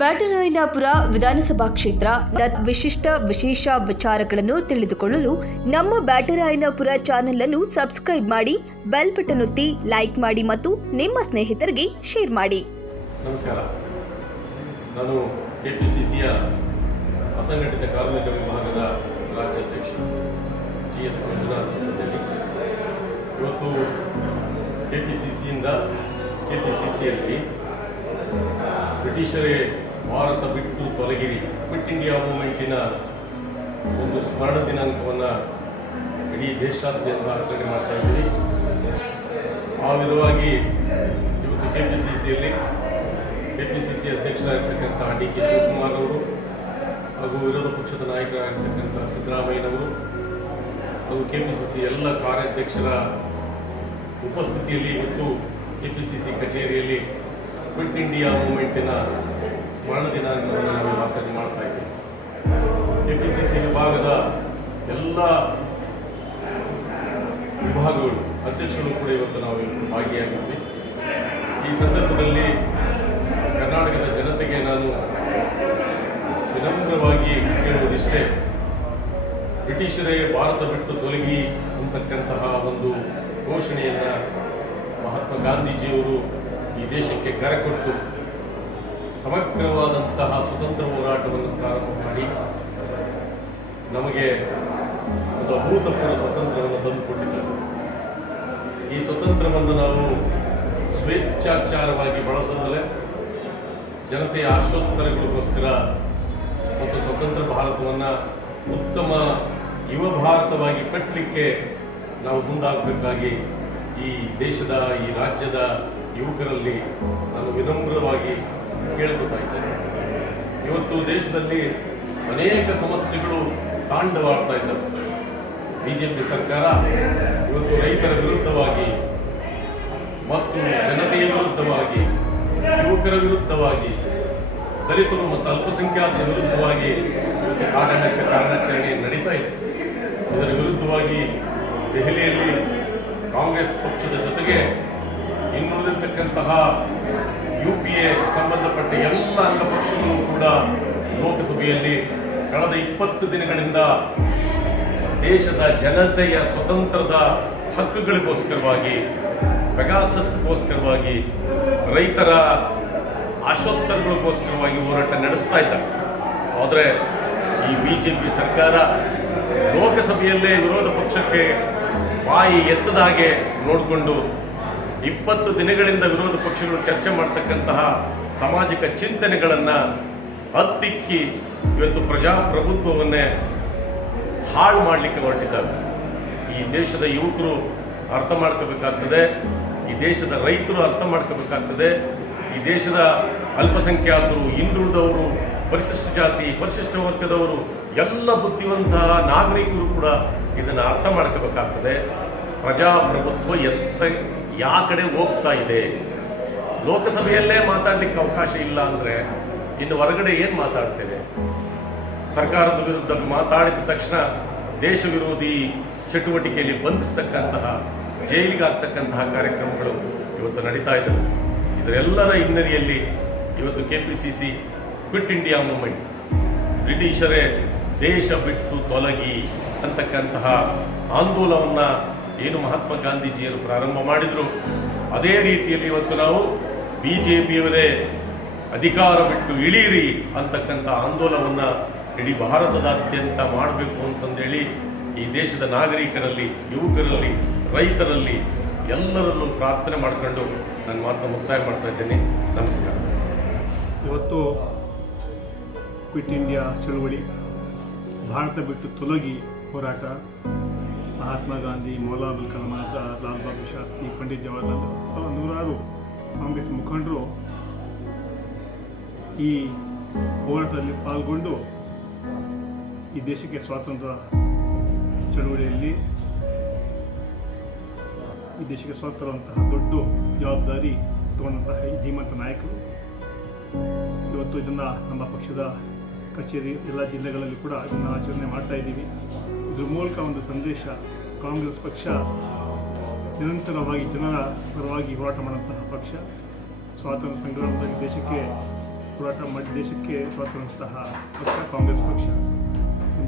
ಬ್ಯಾಟರಾಯನಪುರ ವಿಧಾನಸಭಾ ಕ್ಷೇತ್ರ ವಿಶೇಷ ವಿಚಾರಗಳನ್ನು ತಿಳಿದುಕೊಳ್ಳಲು ನಮ್ಮ ಬ್ಯಾಟರಾಯನಪುರ ಚಾನೆಲ್ ಅನ್ನು ಸಬ್ಸ್ಕ್ರೈಬ್ ಮಾಡಿ, ಬೆಲ್ ಬಟನ್ ಒತ್ತಿ, ಲೈಕ್ ಮಾಡಿ ಮತ್ತು ನಿಮ್ಮ ಸ್ನೇಹಿತರಿಗೆ ಶೇರ್ ಮಾಡಿ. ನಮಸ್ಕಾರ. ನಾನು ಕೆಪಿಸಿಸಿಯ ಅಸಂಘಟಿತ ಕಾರ್ಮಿಕ ವಿಭಾಗದ ರಾಜ್ಯಾಧ್ಯಕ್ಷ GS ಮಂಜುನಾಥ್. ಇವತ್ತು ಕೆಪಿಸಿಸಿಯಿಂದ ಕೆಪಿಸಿಸಿಯಲ್ಲಿ ಬ್ರಿಟಿಷರೇ ಭಾರತ ಬಿಟ್ಟು ತೊಲಗಿರಿ, ಕ್ವಿಟ್ ಇಂಡಿಯಾ ಮೂವ್ಮೆಂಟಿನ ಒಂದು ಸ್ಮರಣ ದಿನಾಂಕವನ್ನು ಇಡೀ ದೇಶಾದ್ಯಂತ ಆಚರಣೆ ಮಾಡ್ತಾ ಇದ್ದೀವಿ. ಆ ವಿಧವಾಗಿ ಇವತ್ತು ಕೆಪಿಸಿಸಿಯಲ್ಲಿ ಕೆಪಿಸಿಸಿ ಅಧ್ಯಕ್ಷರಾಗಿರ್ತಕ್ಕಂಥ DK ಶಿವಕುಮಾರ್ ಅವರು ಹಾಗೂ ವಿರೋಧ ಪಕ್ಷದ ನಾಯಕರಾಗಿರ್ತಕ್ಕಂಥ ಸಿದ್ದರಾಮಯ್ಯನವರು ಹಾಗೂ ಕೆಪಿಸಿಸಿ ಎಲ್ಲ ಕಾರ್ಯಾಧ್ಯಕ್ಷರ ಉಪಸ್ಥಿತಿಯಲ್ಲಿ ಇವತ್ತು ಕೆಪಿಸಿಸಿ ಕಚೇರಿಯಲ್ಲಿ ಕ್ವಿಟ್ ಇಂಡಿಯಾ ಮೂವ್ಮೆಂಟಿನ ಸ್ಮರಣ ದಿನಾಂಕವನ್ನು ನಾವು ಆಚರಣೆ ಮಾಡ್ತಾ ಇದ್ದೀವಿ. ಕೆಪಿಸಿಸಿ ವಿಭಾಗದ ಎಲ್ಲ ವಿಭಾಗಗಳು ಅಧ್ಯಕ್ಷರು ಕೂಡ ಇವತ್ತು ನಾವು ಭಾಗಿಯಾಗಿದ್ವಿ. ಈ ಸಂದರ್ಭದಲ್ಲಿ ಕರ್ನಾಟಕದ ಜನತೆಗೆ ನಾನು ವಿನಮ್ರವಾಗಿ ಕೇಳುವುದಿಷ್ಟೇ, ಬ್ರಿಟಿಷರೇ ಭಾರತ ಬಿಟ್ಟು ತೊಲಗಿ ಅಂತಕ್ಕಂತಹ ಒಂದು ಘೋಷಣೆಯನ್ನು ಮಹಾತ್ಮ ಗಾಂಧೀಜಿಯವರು ಈ ದೇಶಕ್ಕೆ ಕರೆಕೊಟ್ಟು ಸಮಗ್ರವಾದಂತಹ ಸ್ವತಂತ್ರ ಹೋರಾಟವನ್ನು ಪ್ರಾರಂಭ ಮಾಡಿ ನಮಗೆ ಒಂದು ಅಭೂತಪೂರ್ವ ಸ್ವಾತಂತ್ರ್ಯವನ್ನು ತಂದುಕೊಟ್ಟಿದ್ದಾರೆ. ಈ ಸ್ವಾತಂತ್ರ್ಯವನ್ನು ನಾವು ಸ್ವೇಚ್ಛಾಚಾರವಾಗಿ ಬಳಸೋದಲ್ಲೇ ಜನತೆಯ ಆಶೋತ್ತರಗಳಿಗೋಸ್ಕರ ಮತ್ತು ಸ್ವತಂತ್ರ ಭಾರತವನ್ನು ಉತ್ತಮ ಯುವ ಭಾರತವಾಗಿ ಕಟ್ಟಲಿಕ್ಕೆ ನಾವು ಮುಂದಾಗಬೇಕಾಗಿ ಈ ದೇಶದ, ಈ ರಾಜ್ಯದ ಯುವಕರಲ್ಲಿ ನಾನು ವಿನಮ್ರವಾಗಿ ಕೇಳ್ಕೊತಾ ಇದ್ದೇನೆ. ಇವತ್ತು ದೇಶದಲ್ಲಿ ಅನೇಕ ಸಮಸ್ಯೆಗಳು ತಾಂಡವಾಡ್ತಾ ಇದ್ದಾವೆ. ಬಿಜೆಪಿ ಸರ್ಕಾರ ಇವತ್ತು ರೈತರ ವಿರುದ್ಧವಾಗಿ ಮತ್ತು ಜನತೆಯ ವಿರುದ್ಧವಾಗಿ, ಯುವಕರ ವಿರುದ್ಧವಾಗಿ, ದಲಿತರು ಮತ್ತು ಅಲ್ಪಸಂಖ್ಯಾತರ ವಿರುದ್ಧವಾಗಿ ಇವತ್ತು ಕಾರ್ಯಾಚರಣೆ ನಡೀತಾ ಇದೆ. ಇದರ ವಿರುದ್ಧವಾಗಿ ದೆಹಲಿಯಲ್ಲಿ ಕಾಂಗ್ರೆಸ್ ಪಕ್ಷದ ಜೊತೆಗೆ ಇನ್ನುಳಿದಿರ್ತಕ್ಕಂತಹ UPA ಸಂಬಂಧಪಟ್ಟ ಎಲ್ಲ ಅಂಗಪಕ್ಷಗಳು ಕೂಡ ಲೋಕಸಭೆಯಲ್ಲಿ ಕಳೆದ 20 ದಿನಗಳಿಂದ ದೇಶದ ಜನತೆಯ ಸ್ವತಂತ್ರದ ಹಕ್ಕುಗಳಿಗೋಸ್ಕರವಾಗಿ, ಪೆಗಾಸಸ್ಗೋಸ್ಕರವಾಗಿ, ರೈತರ ಆಶೋತ್ತರಗಳಿಗೋಸ್ಕರವಾಗಿ ಹೋರಾಟ ನಡೆಸ್ತಾ ಇದ್ದಾರೆ. ಆದರೆ ಈ ಬಿಜೆಪಿ ಸರ್ಕಾರ ಲೋಕಸಭೆಯಲ್ಲೇ ವಿರೋಧ ಪಕ್ಷಕ್ಕೆ ಬಾಯಿ ಎತ್ತದ ಹಾಗೆ ನೋಡಿಕೊಂಡು 20 ದಿನಗಳಿಂದ ವಿರೋಧ ಪಕ್ಷಗಳು ಚರ್ಚೆ ಮಾಡ್ತಕ್ಕಂತಹ ಸಾಮಾಜಿಕ ಚಿಂತನೆಗಳನ್ನು ಹತ್ತಿಕ್ಕಿ ಇವತ್ತು ಪ್ರಜಾಪ್ರಭುತ್ವವನ್ನೇ ಹಾಳು ಮಾಡಲಿಕ್ಕೆ ಹೊರಟಿದ್ದಾರೆ. ಈ ದೇಶದ ಯುವಕರು ಅರ್ಥ ಮಾಡ್ಕೋಬೇಕಾಗ್ತದೆ, ಈ ದೇಶದ ರೈತರು ಅರ್ಥ ಮಾಡ್ಕೋಬೇಕಾಗ್ತದೆ, ಈ ದೇಶದ ಅಲ್ಪಸಂಖ್ಯಾತರು, ಹಿಂದುಳಿದವರು, ಪರಿಶಿಷ್ಟ ಜಾತಿ, ಪರಿಶಿಷ್ಟ ವರ್ಗದವರು, ಎಲ್ಲ ಬುದ್ಧಿವಂತಹ ನಾಗರಿಕರು ಕೂಡ ಇದನ್ನು ಅರ್ಥ ಮಾಡ್ಕೋಬೇಕಾಗ್ತದೆ. ಪ್ರಜಾಪ್ರಭುತ್ವ ಯಾವ ಕಡೆ ಹೋಗ್ತಾ ಇದೆ, ಲೋಕಸಭೆಯಲ್ಲೇ ಮಾತಾಡಲಿಕ್ಕೆ ಅವಕಾಶ ಇಲ್ಲ ಅಂದರೆ ಇನ್ನು ಹೊರಗಡೆ ಏನು ಮಾತಾಡ್ತೇವೆ? ಸರ್ಕಾರದ ವಿರುದ್ಧ ಮಾತಾಡಿದ ತಕ್ಷಣ ದೇಶ ವಿರೋಧಿ ಚಟುವಟಿಕೆಯಲ್ಲಿ ಬಂಧಿಸ್ತಕ್ಕಂತಹ, ಜೈಲಿಗೆ ಆಗ್ತಕ್ಕಂತಹ ಕಾರ್ಯಕ್ರಮಗಳು ಇವತ್ತು ನಡೀತಾ ಇದ್ದಾವೆ. ಇದರೆಲ್ಲರ ಹಿನ್ನೆಲೆಯಲ್ಲಿ ಇವತ್ತು ಕೆಪಿಸಿಸಿ ಕ್ವಿಟ್ ಇಂಡಿಯಾ ಮೂವ್ಮೆಂಟ್, ಬ್ರಿಟಿಷರೇ ದೇಶ ಬಿಟ್ಟು ತೊಲಗಿ ಅಂತಕ್ಕಂತಹ ಆಂದೋಲನವನ್ನು ಏನು ಮಹಾತ್ಮ ಗಾಂಧೀಜಿಯವರು ಪ್ರಾರಂಭ ಮಾಡಿದರು, ಅದೇ ರೀತಿಯಲ್ಲಿ ಇವತ್ತು ನಾವು ಬಿಜೆಪಿಯವರೇ ಅಧಿಕಾರ ಬಿಟ್ಟು ಇಳೀರಿ ಅಂತಕ್ಕಂಥ ಆಂದೋಲನವನ್ನು ಇಡೀ ಭಾರತದಾದ್ಯಂತ ಮಾಡಬೇಕು ಅಂತಂದೇಳಿ ಈ ದೇಶದ ನಾಗರಿಕರಲ್ಲಿ, ಯುವಕರಲ್ಲಿ, ರೈತರಲ್ಲಿ ಎಲ್ಲರಲ್ಲೂ ಪ್ರಾರ್ಥನೆ ಮಾಡಿಕೊಂಡು ನಾನು ಮಾತನ್ನು ಮುಕ್ತಾಯ ಮಾಡ್ತಾ ಇದ್ದೇನೆ. ನಮಸ್ಕಾರ. ಇವತ್ತು ಕ್ವಿಟ್ ಇಂಡಿಯಾ ಚಳುವಳಿ, ಭಾರತ ಬಿಟ್ಟು ತೊಲಗಿ ಹೋರಾಟ, ಮಹಾತ್ಮ ಗಾಂಧಿ, ಮೌಲಾನಾ ಅಬುಲ್ ಕಲಾಂ ಆಜಾದ್, ಲಾಲ್ ಬಹದ್ದೂರ್ ಶಾಸ್ತ್ರಿ, ಪಂಡಿತ್ ಜವಾಹರ್ಲಾಲ್ ನೂರಾರು ಕಾಂಗ್ರೆಸ್ ಮುಖಂಡರು ಈ ಹೋರಾಟದಲ್ಲಿ ಪಾಲ್ಗೊಂಡು ಈ ದೇಶಕ್ಕೆ ಸ್ವಾತಂತ್ರ್ಯ ಚಳುವಳಿಯಲ್ಲಿ ಈ ದೇಶಕ್ಕೆ ಸ್ವಾತಂತ್ರ್ಯವಂತಹ ದೊಡ್ಡ ಜವಾಬ್ದಾರಿ ತಗೊಂಡಂತಹ ಈ ಧೀಮಂತ ನಾಯಕರು. ಇವತ್ತು ಇದನ್ನು ನಮ್ಮ ಪಕ್ಷದ ಕಚೇರಿ ಎಲ್ಲ ಜಿಲ್ಲೆಗಳಲ್ಲಿ ಕೂಡ ಇದನ್ನು ಆಚರಣೆ ಮಾಡ್ತಾ ಇದ್ದೀವಿ. ಇದ್ರ ಮೂಲಕ ಒಂದು ಸಂದೇಶ, ಕಾಂಗ್ರೆಸ್ ಪಕ್ಷ ನಿರಂತರವಾಗಿ ಜನರ ಪರವಾಗಿ ಹೋರಾಟ ಮಾಡುವಂತಹ ಪಕ್ಷ, ಸ್ವಾತಂತ್ರ್ಯ ಸಂಗ್ರಾಮದಲ್ಲಿ ದೇಶಕ್ಕೆ ಹೋರಾಟ ಮಾಡಿ ದೇಶಕ್ಕೆ ಸ್ವಾತಂತ್ರ್ಯಂತಹ ಪಕ್ಷ ಕಾಂಗ್ರೆಸ್ ಪಕ್ಷ.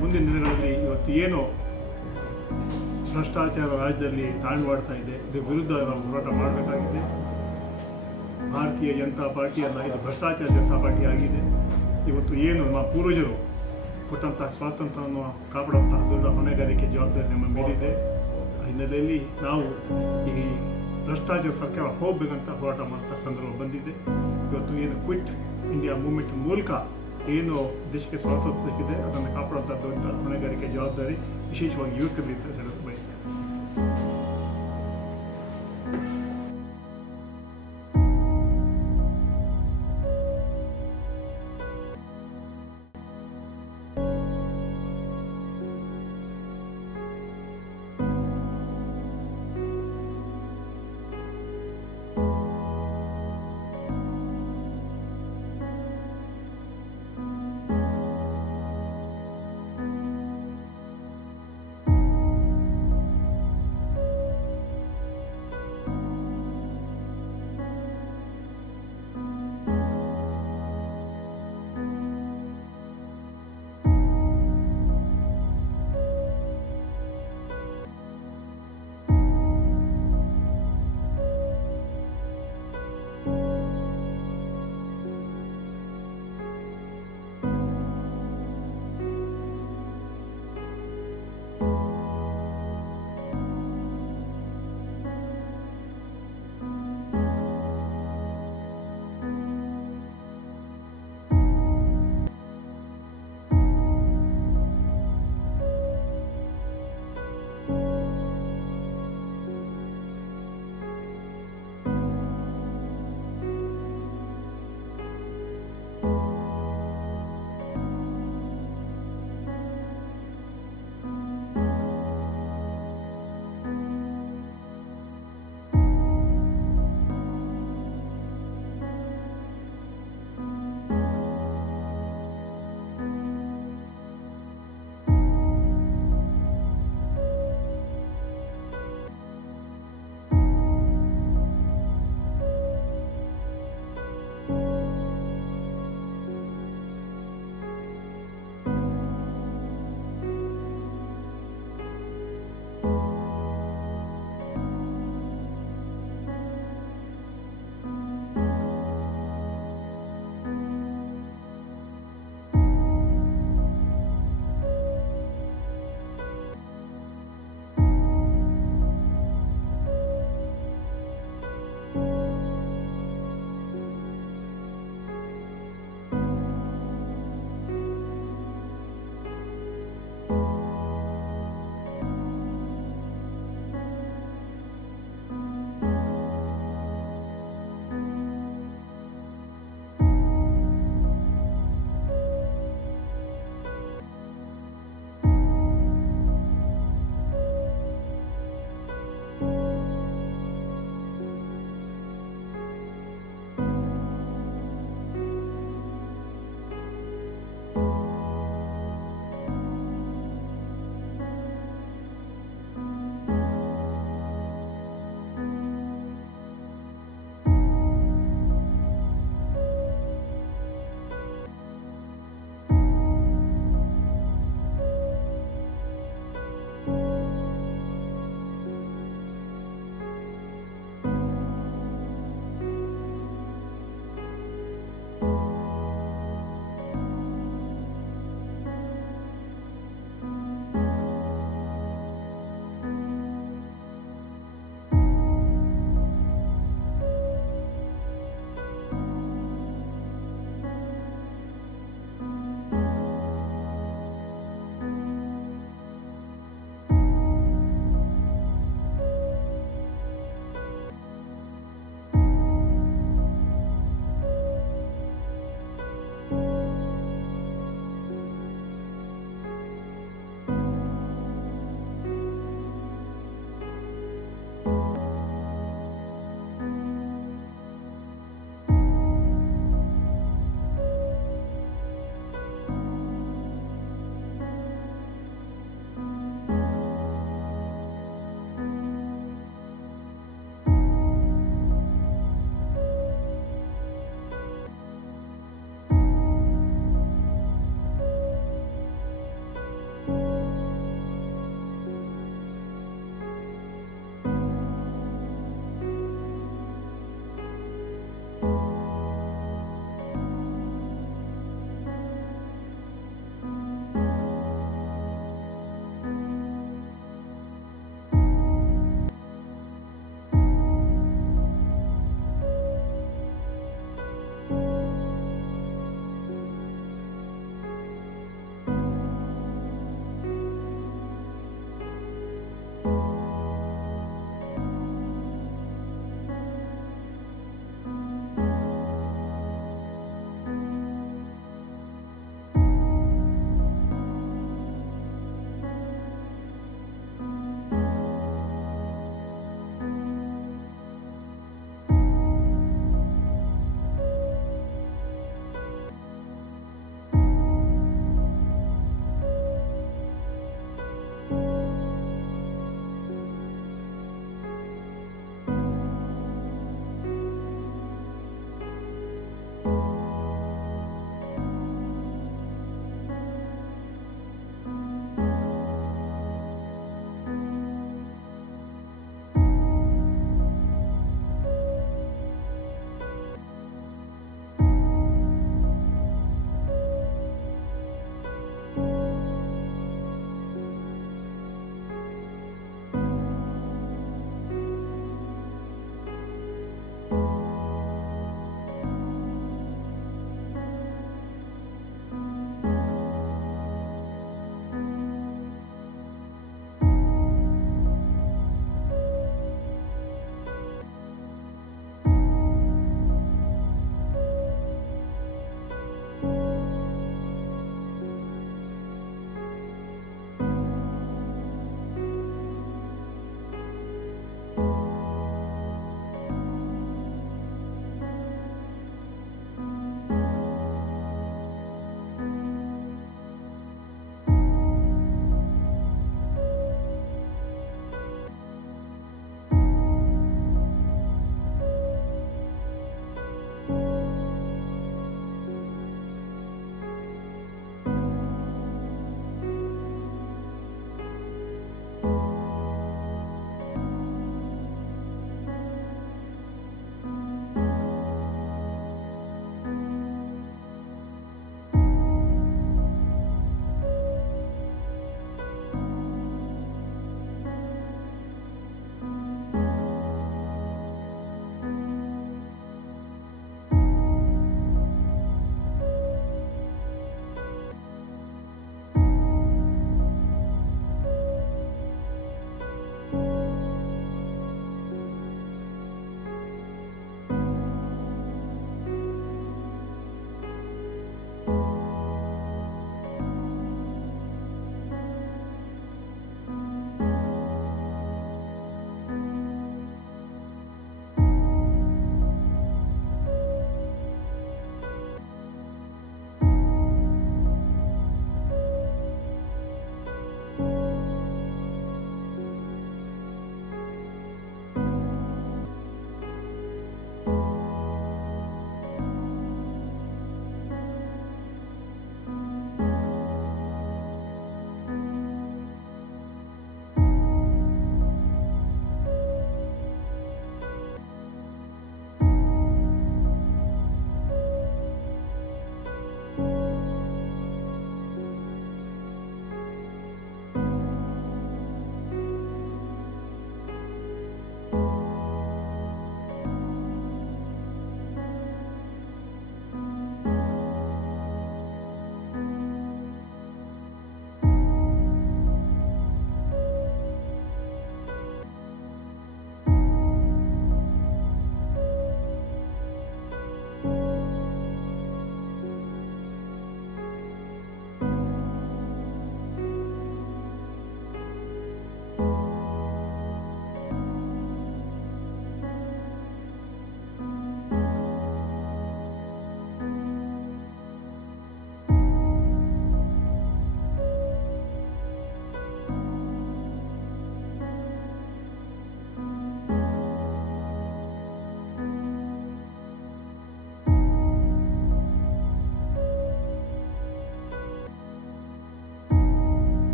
ಮುಂದಿನ ದಿನಗಳಲ್ಲಿ ಇವತ್ತು ಏನು ಭ್ರಷ್ಟಾಚಾರ ರಾಜ್ಯದಲ್ಲಿ ತಾಂಡವಾಡ್ತಾ ಇದೆ, ಇದರ ವಿರುದ್ಧ ನಾವು ಹೋರಾಟ ಮಾಡಬೇಕಾಗಿದೆ. ಭಾರತೀಯ ಜನತಾ ಪಾರ್ಟಿ ಅಲ್ಲ, ಇದು ಭ್ರಷ್ಟಾಚಾರ ಜನತಾ ಪಾರ್ಟಿ ಆಗಿದೆ. ಇವತ್ತು ಏನು ನಮ್ಮ ಪೂರ್ವಜರು ಕೊಟ್ಟಂತಹ ಸ್ವಾತಂತ್ರ್ಯವನ್ನು ಕಾಪಾಡುವಂತಹ ದೊಡ್ಡ ಹೊಣೆಗಾರಿಕೆ ಜವಾಬ್ದಾರಿ ನಮ್ಮ ಮೇಲಿದೆ. ಆ ಹಿನ್ನೆಲೆಯಲ್ಲಿ ನಾವು ಈ ಭ್ರಷ್ಟಾಚಾರ ಸರ್ಕಾರ ಹೋಗಬೇಕಂತ ಹೋರಾಟ ಮಾಡುವಂಥ ಸಂದರ್ಭ ಬಂದಿದೆ. ಇವತ್ತು ಏನು ಕ್ವಿಟ್ ಇಂಡಿಯಾ ಮೂವ್ಮೆಂಟ್ ಮೂಲಕ ಏನು ದೇಶಕ್ಕೆ ಸ್ವಾತಂತ್ರ್ಯ ಸಿಕ್ಕಿದೆ ಅದನ್ನು ಕಾಪಾಡುವಂಥ ದೊಡ್ಡ ಹೊಣೆಗಾರಿಕೆ ಜವಾಬ್ದಾರಿ ವಿಶೇಷವಾಗಿ ಯುವಕರಿಂದ ಹೇಳಲು ಬಯಸ್ತೇನೆ.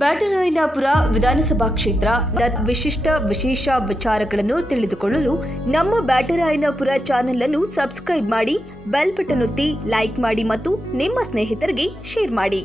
ಬ್ಯಾಟರಾಯನಪುರ ವಿಧಾನಸಭಾ ಕ್ಷೇತ್ರದ ವಿಶಿಷ್ಟ ವಿಶೇಷ ವಿಚಾರಗಳನ್ನು ತಿಳಿದುಕೊಳ್ಳಲು ನಮ್ಮ ಬ್ಯಾಟರಾಯನಪುರ ಚಾನೆಲ್ ಅನ್ನು ಸಬ್ಸ್ಕ್ರೈಬ್ ಮಾಡಿ, ಬೆಲ್ ಬಟನ್ ಒತ್ತಿ, ಲೈಕ್ ಮಾಡಿ ಮತ್ತು ನಿಮ್ಮ ಸ್ನೇಹಿತರಿಗೆ ಶೇರ್ ಮಾಡಿ.